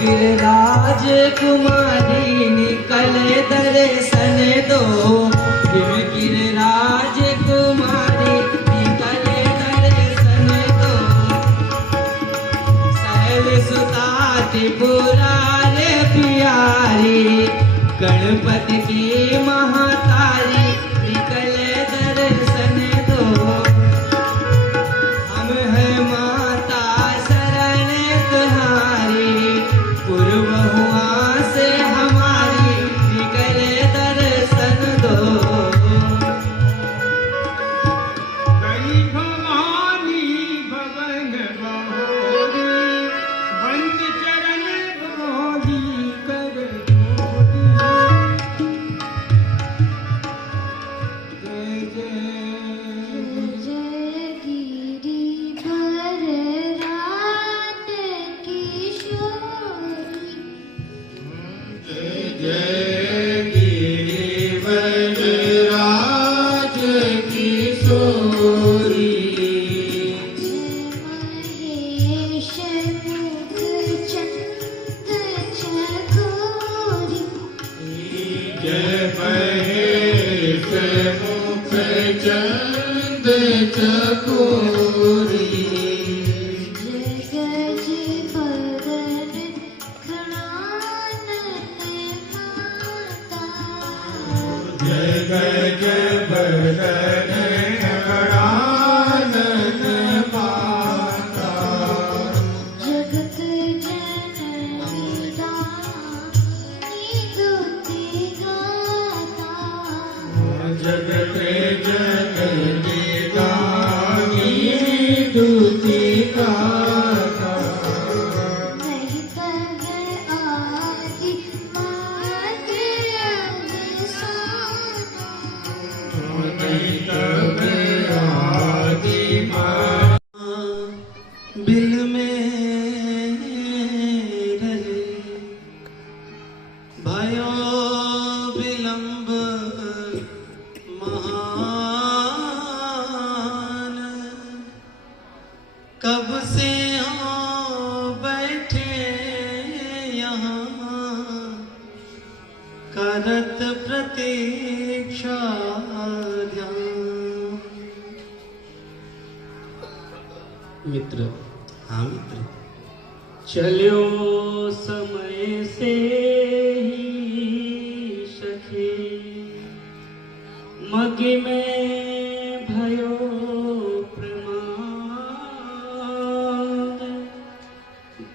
गिरिराज कुमारी निकले दर्शन दो, गिरिराज कुमारी निकले दर्शन दो। शैल सुता त्रिपुरारे प्यारी, गणपति की महातारी निकले दर्शन दो। हम है माता शरण तुम्हारी, पूर्व हुआ से हमारी निकले दर्शन दो। गई भवानी भवन बहोरी, बंद चरण बोली कर जोरी। जय जय जय गिरिवर रात किशोरी, जय गिरिवर राज किशोरी। महेश मुख चंद चकोरी, जय महेश मुख चंद चकोरी। जय गज बदन खड़ानन माता, जय गज बदन खड़ानन माता। जगत जननी दानी दुति गाता, जगत जननी दानी दुति गाता। नहीं तब आदि माते अवसाना, नहीं तब आदि माँ। बिल में रहे भयो विलंब महान, कब से हो बैठे यहाँ करत प्रतीक्षा ध्यान। मित्र, हाँ मित्र, चलो समय से ही सखे, मगे में भयो प्रमाद।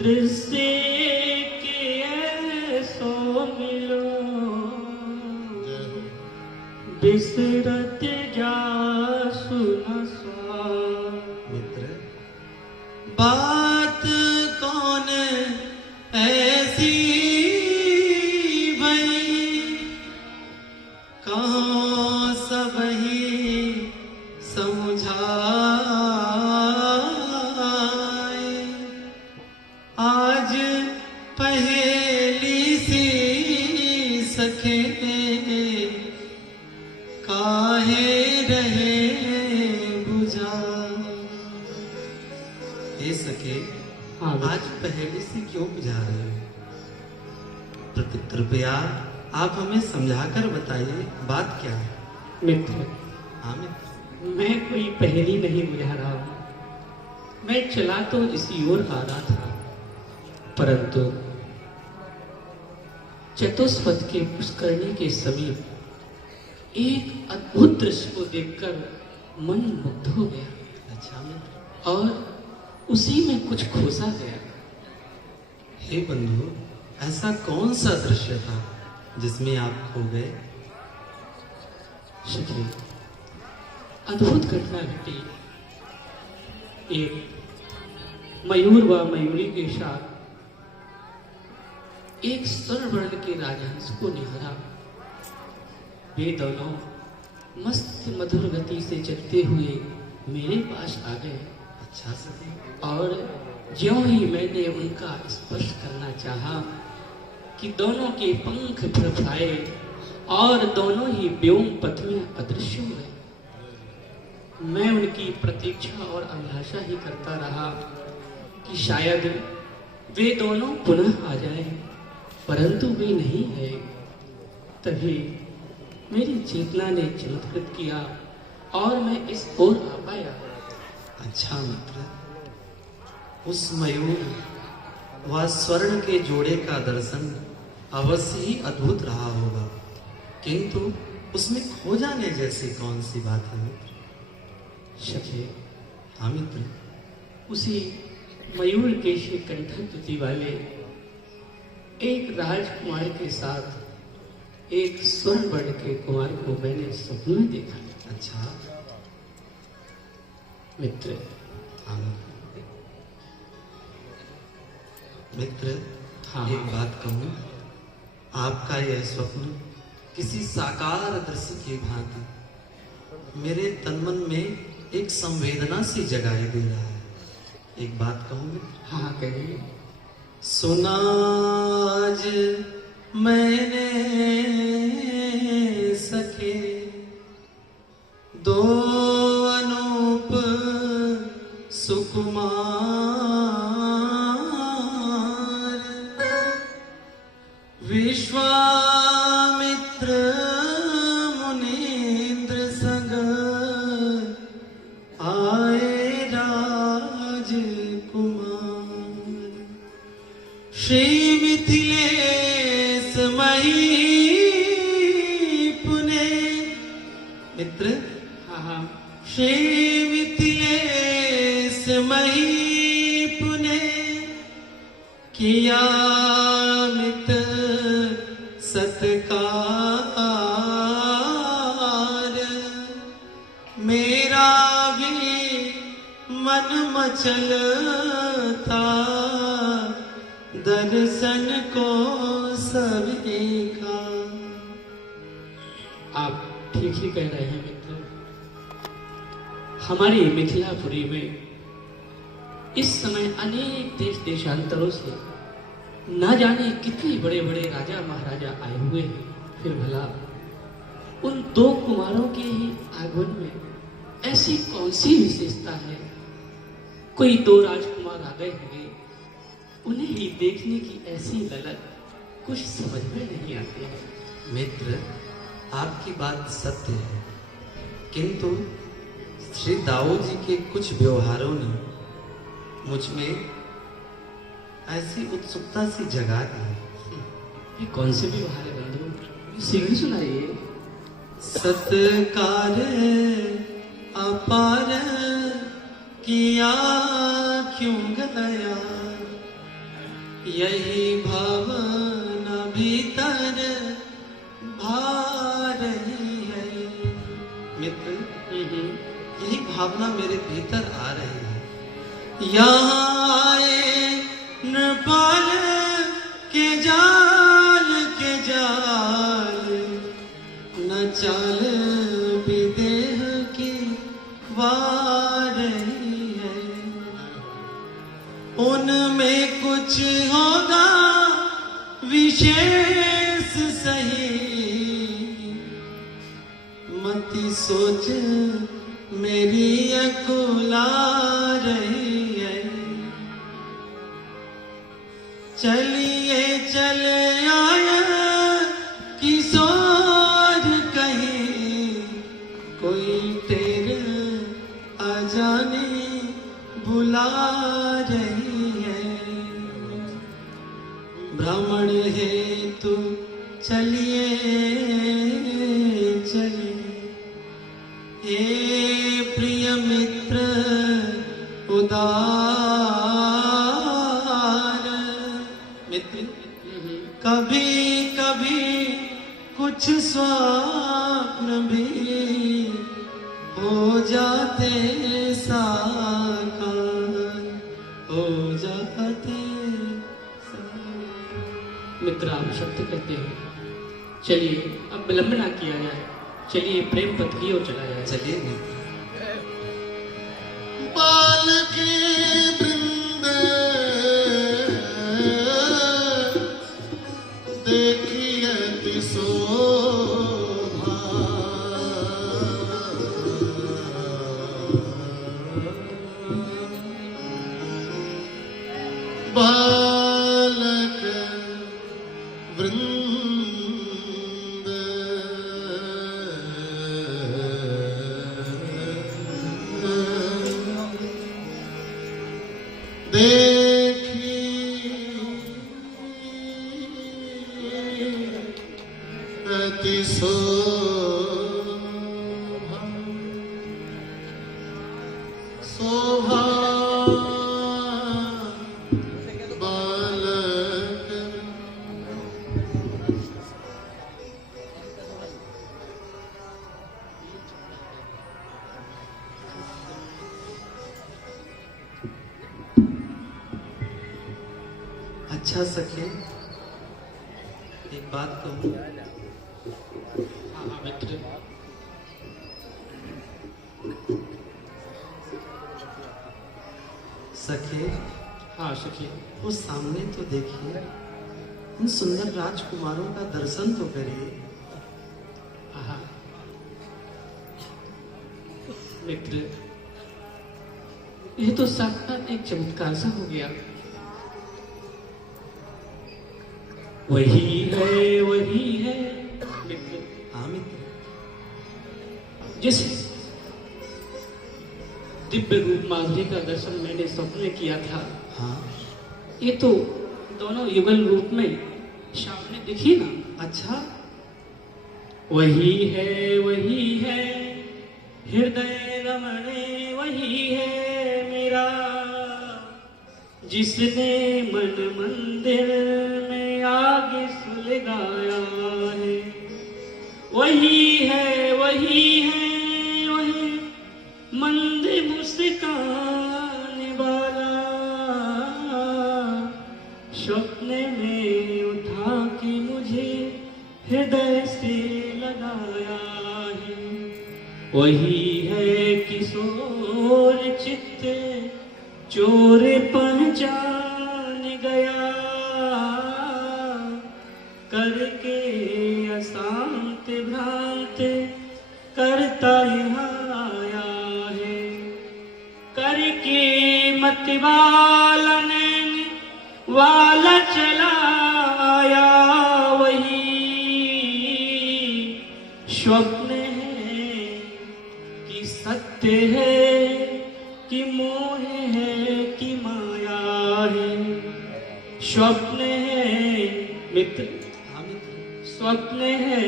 दृश्य के ऐसो मिलो, बिसरत जासु न स्वाद। मित्र, बात कौन ऐसी भई, कहाँ सब ही समझाए। आज पहेली सी सखे, काहे रहे बुझा। हे सखे, आज पहेली से क्यों बुझा रहे हो? कृपया आप हमें समझाकर बताइए, बात क्या है? मित्र, हाँ मित्र, मैं कोई पहेली नहीं बुझा रहा हूँ। मैं चला तो इसी ओर आ रहा था, परंतु चतुष्पथ के पुष्करणी के समीप एक अद्भुत दृश्य को देखकर मन मुग्ध हो गया। अच्छा मित्र, और उसी में कुछ खोसा गया। हे बंधु, ऐसा कौन सा दृश्य था जिसमें आप खो गए? सखी, अद्भुत घटना घटी। एक मयूर व मयूरी के साथ एक स्वर्ण के राजहंस को निहारा। वे दोनों मस्त मधुर गति से चलते हुए मेरे पास आ गए। अच्छा सखी, और ज्यों ही मैंने उनका स्पर्श करना चाहा कि दोनों के पंख फड़फड़ाए और दोनों ही व्योम पथ में अदृश्य हुए। मैं उनकी प्रतीक्षा और अभिलाषा ही करता रहा कि शायद वे दोनों पुनः आ जाएं, परंतु वे नहीं है। तभी मेरी चेतना ने चमत्कृत किया और मैं इस ओर आ पाया। अच्छा मित्र, उस मयूर व स्वर्ण के जोड़े का दर्शन अवश्य ही अद्भुत रहा होगा, किंतु उसमें खो जाने जैसी कौन सी बात है मित्र? सखे, हाँ मित्र। उसी मयूर केशी कंठद्युति वाले एक राजकुमार के साथ एक स्वर्ण वर्ण के कुमार को मैंने स्वप्न में देखा। अच्छा मित्र, हाँ मित्र, हाँ। एक बात कहूँ, आपका यह स्वप्न किसी साकार दृश्य की भांति मेरे तनमन में एक संवेदना सी जगाए दे रहा है। एक बात कहूँ मित्र? हाँ कहिए। सुना आज मैंने सखे दो अनूप सुकुमार, विश्वामित्र मुनीन्द्र संग आए राजकुमार, श्री मिथिलेश मही पुने। मित्र, हाँ हाँ। श्री मिथिलेश मही पुने किया मित सत्कार, मेरा भी मन मचल था दर्शन को सभी का। आप ठीक ही कह रहे हैं मित्र। हमारी मिथिलापुरी में इस समय अनेक देश देशांतरों से न जाने कितने बड़े बड़े राजा महाराजा आए हुए हैं। फिर भला उन दो कुमारों के ही आगमन में ऐसी कौन सी विशेषता है? कोई दो राजकुमार आ गए होंगे, उन्हें ही देखने की ऐसी ललक कुछ समझ में नहीं आती है। मित्र, आपकी बात सत्य है, किंतु श्री दाऊ जी के कुछ व्यवहारों ने मुझ में ऐसी उत्सुकता सी जगा दी। ये कौन से व्यवहार है बंधु? शीघ्र सुनाइए। सत्कार अपार किया क्यों गया, यही भावना भीतर भा रही है। मित्र, यही भावना मेरे भीतर आ रही है। यहाँ आए नृपाल के जाल न चाल विदेह की वार है, उनमें कुछ होगा विशेष सही, मति सोच मेरी अकुला रही है। चलिए चले आए किशोर कहीं, कोई तेरे अजाने बुला रही है। ब्राह्मण है तू चलिए चलिए, हे प्रिय मित्र उदार। मित्र, कभी कभी कुछ स्वप्न भी हो जाते साकार, हो जाते साकार। मित्र, आप सत्य कहते हैं। चलिए अब विलंब ना किया जाए, चलिए प्रेम पथ की ओर चला जाए। चलिए मित्र। बाल के वृंद देखिए अति शोभा, बाल देखी अति शोभा शोभा बालक अच्छा सखे, एक बात कहूँ। हाँ हाँ मित्र। सखे, हाँ सखी। वो सामने तो देखिए, उन सुंदर राजकुमारों का दर्शन तो करिए। हाँ मित्र, ये तो साक्षात एक चमत्कार सा हो गया। वही है मित्र। हाँ मित्र, जिस दिव्य रूप माधुरी का दर्शन मैंने स्वप्न में किया था, हाँ ये तो दोनों युगल रूप में सामने दिखी ना। अच्छा, वही है हृदय रमणे, वही है मेरा, जिसने मन मंदिर में आगे सुलगाया है। वही है वही मंद मुस्कान वाला, स्वप्न में उठा के मुझे हृदय से लगाया है। वही है किशोर चित्त चोर पहचान गया, करके अशांत भ्रांत करता यहाँ आया है। करके मतवाला नैन वाला चला आया, वही स्वप्न है कि सत्य है, कि मोह है, कि माया है। स्वप्न है मित्र, हाँ मित्र, स्वप्न है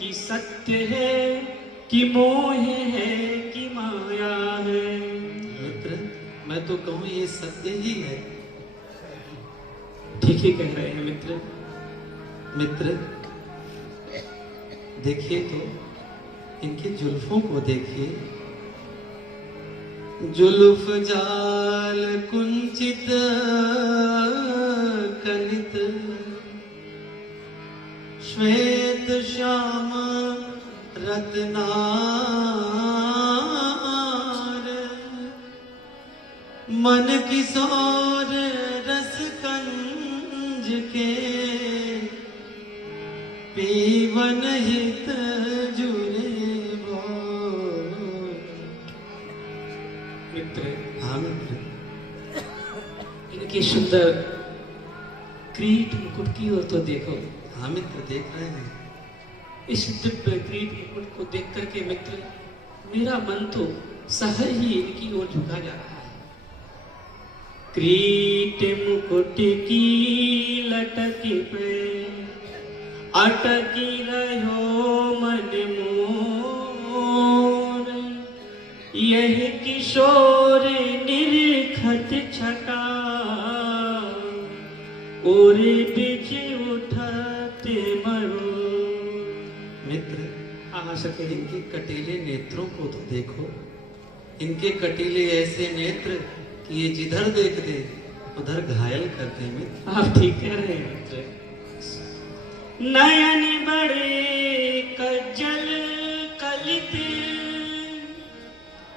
कि सत्य है, कि मोह है, कि माया है। मित्र, मैं तो कहूँ ये सत्य ही है। ठीक ही कह रहे हैं मित्र। मित्र, देखिए तो इनके जुल्फों को देखिए। जुल्फ जाल कुंचित कलित, श्वेत श्याम रत्नार, मन किशोर रस कंज के, पीवन हित जुरे भो। मित्र, हाँ मित्र, इनकी सुंदर क्रीट मुकुट की ओर तो देखो। हाँ मित्र, देख रहे हैं। इस दिव्य क्रीट मुकुट को देख करके मित्र, मेरा मन तो सहज ही इनकी ओर झुका जा रहा है। क्रीट मुकुट की लटक पे अटकी रहो मन मोर, यही किशोर निरखत छटा, और बिच उठते मरो। मित्र, आ सके इनके कटीले नेत्रों को तो देखो। इनके कटीले ऐसे नेत्र कि ये जिधर देख दे उधर घायल करते हैं मित्र। आप ठीक कह रहे हैं मित्र। नयन बड़े कज्जल कलित,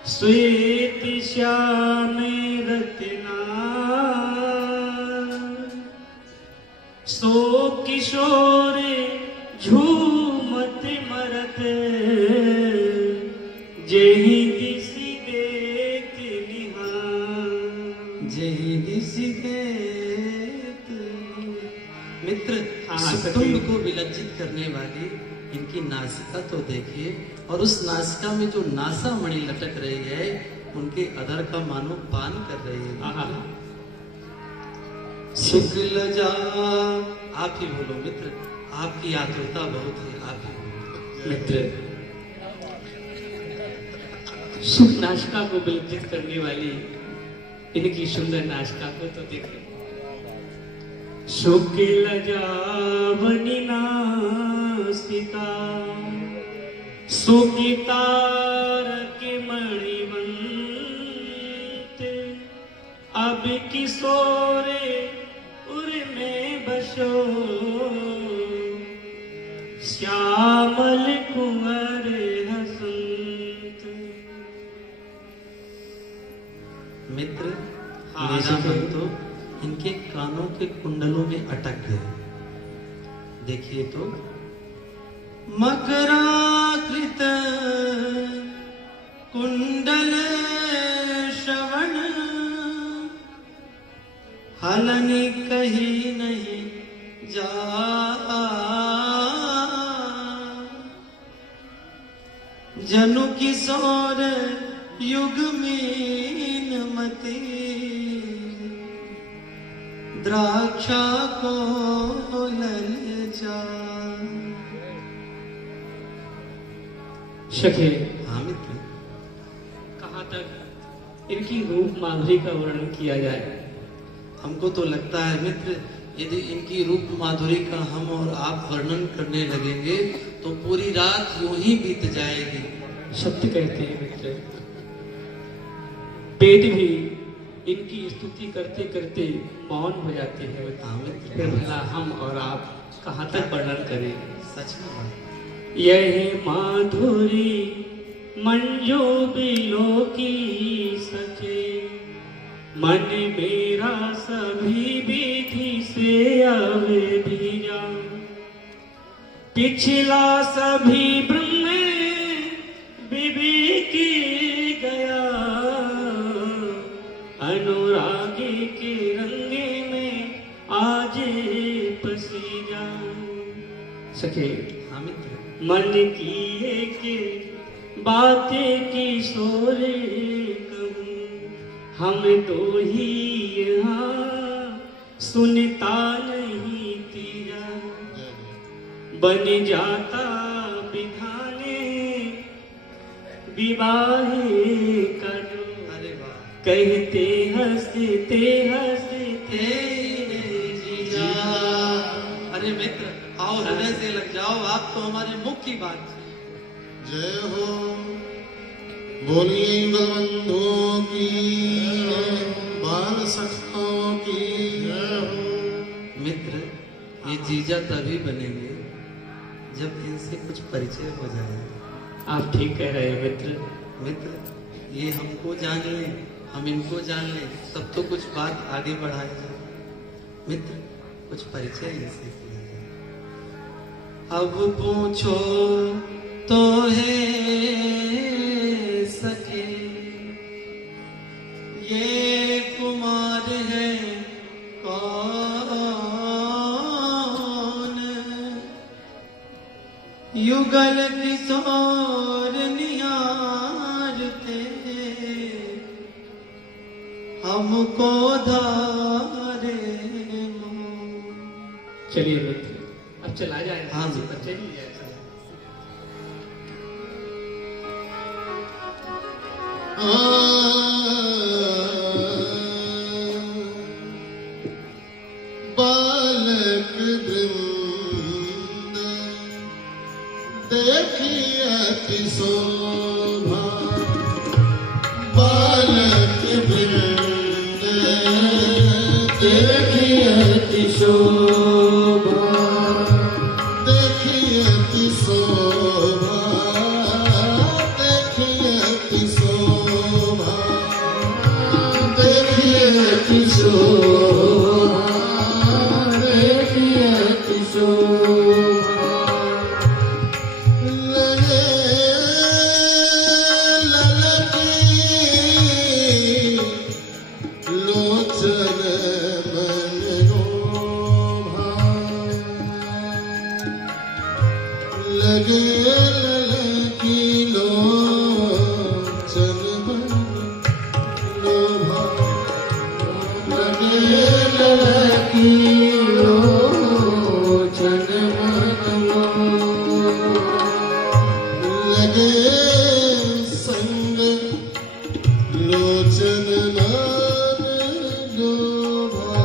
श्वेत श्याम रत्ना, सो किशोर झूमत मरत, जेहि दिसि देत निहार। जही दिसि देत। मित्र, हाँ, सुकुंभ सखी। को विलज्जित करने वाली इनकी नासिका तो देखिए, और उस नासिका में जो नासा मणि लटक रही है उनके अधर का मानो पान कर रही है। आहा। शुक्ल जा, आप ही बोलो मित्र, आपकी आतुरता बहुत है, आप ही बोलो। मित्र, सुख नाशिका को विलज्जित करने वाली इनकी सुंदर नाशिका को तो देखें। शुक्ल जावनी नासिका सुकितार के मणिवंत, अब किशोरे उर में बसो श्यामल कुंवर हसंत। मित्र, हाँ, मेरा सखी। मन तो इनके कानों के कुंडलों में अटक गया। देखिए तो, मकराकृत कुंडल श्रवण, हलन कहीं नहीं जा, जनु किशोर युग मीन मती, द्राक्षा को ललचा। सखे, हाँ मित्र, कहाँ तक इनकी रूप माधुरी का वर्णन किया जाए। हमको तो लगता है मित्र, यदि इनकी रूप माधुरी का हम और आप वर्णन करने लगेंगे तो पूरी रात यूं ही बीत जाएगी। सत्य कहते हैं मित्र, वेद भी इनकी स्तुति करते करते मौन हो जाते हैं। हाँ मित्र, फिर भला हम और आप कहाँ तक वर्णन करें। सच में बात। यह माधुरी मंजू बिलो की सके, मन मेरा सभी विधि से अवे भी जाऊं, पिछला सभी ब्रह्म विवेकी गया, अनुरागी के रंगे में आज पसी जाऊं। सके, हाँ मित्र, मन की एक बातें किशोरे कहूं, हम दो ही यहाँ सुनता नहीं तीरा, बन जाता विधाने विवाहे करो, अरे वाह, कहते हंसते हंसते जीजा। अरे मित्र, आओ हृदय से लग जाओ, आप तो हमारे मुख की बात थी। जय हो, बोलिए बंधुओं की, बाल सखाओं की जय हो। मित्र, ये जीजा तभी बनेंगे जब इनसे कुछ परिचय हो जाए। आप ठीक कह रहे हैं मित्र। मित्र, ये हमको जान लें, हम इनको जान लें, तब तो कुछ बात आगे बढ़ाई जाए। मित्र, कुछ परिचय इनसे किया जाए। अब पूछो तो है सके, ये कुमार है कौन, युगल किशोर निहारते, हमको धारे मोह। चलिए मित्र, अब चला जाए। हाँ जी। चलिए जाए। बालक वृंद देखिए अति शोभा, बालक वृंद देखिए अति शोभा, देखिए अति शोभा, देखिए अति शोभा, देखिए अति शोभा, देखिए अति शोभा। लगे ललकी लोचन मन रोभा, लगे ललकी लोचन मन लोचन मन लगे संग लोचन मन लोभा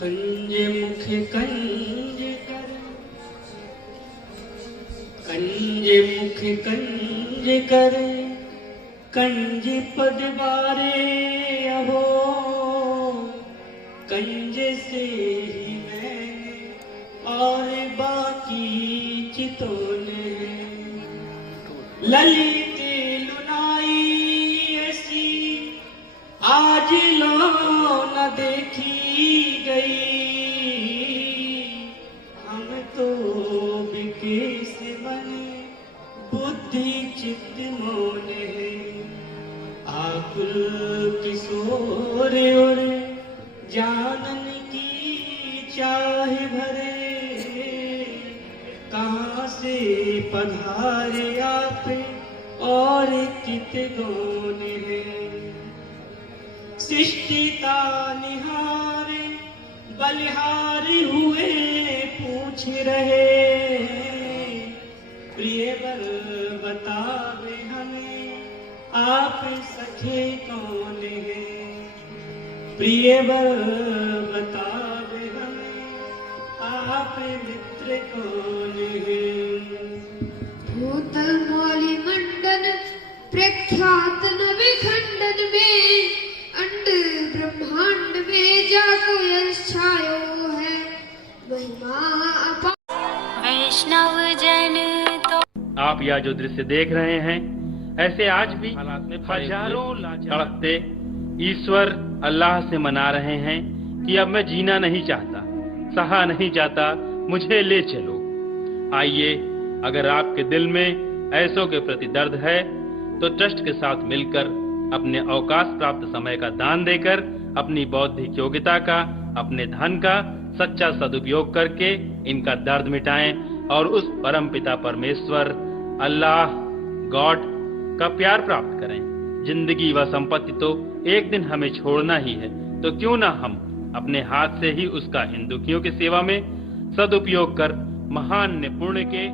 कंज मुख कंज कर, कंज मुख कंज कर, कंज पद बारे अहो, कंज से ही मैंने और बाकी चितौने ललित लुनाई ऐसी आज लो न देखी गई, हम तो बिके से बने बुद्धि चित्त मोने, आकुल किशोर और जानन की चाहे भरे, कहाँ से पधारे आप और कित गौने सृष्टिता निहारे बलिहारी हुए पूछ रहे, प्रिय वर बतावे हमें आप सखे कौन है, प्रिय वर बतावे हमें आप मित्र कौन है। भूतल मौली मंडन प्रख्यात नवे खंडन में, अंड ब्रह्मांड में जाको यश छायो है, महिमा अपा वैष्णव जन तो। आप यह जो दृश्य देख रहे हैं, ऐसे आज भी हजारों तड़पते ईश्वर अल्लाह से मना रहे हैं कि अब मैं जीना नहीं चाहता, सहा नहीं जाता, मुझे ले चलो। आइए, अगर आपके दिल में ऐसों के प्रति दर्द है तो ट्रस्ट के साथ मिलकर अपने अवकाश प्राप्त समय का दान देकर अपनी बौद्धिक योग्यता का, अपने धन का सच्चा सदुपयोग करके इनका दर्द मिटाएं और उस परम पिता परमेश्वर अल्लाह गॉड का प्यार प्राप्त करें। जिंदगी व संपत्ति तो एक दिन हमें छोड़ना ही है, तो क्यों ना हम अपने हाथ से ही उसका इन दुखियों की सेवा में सदुपयोग कर महान पुण्य के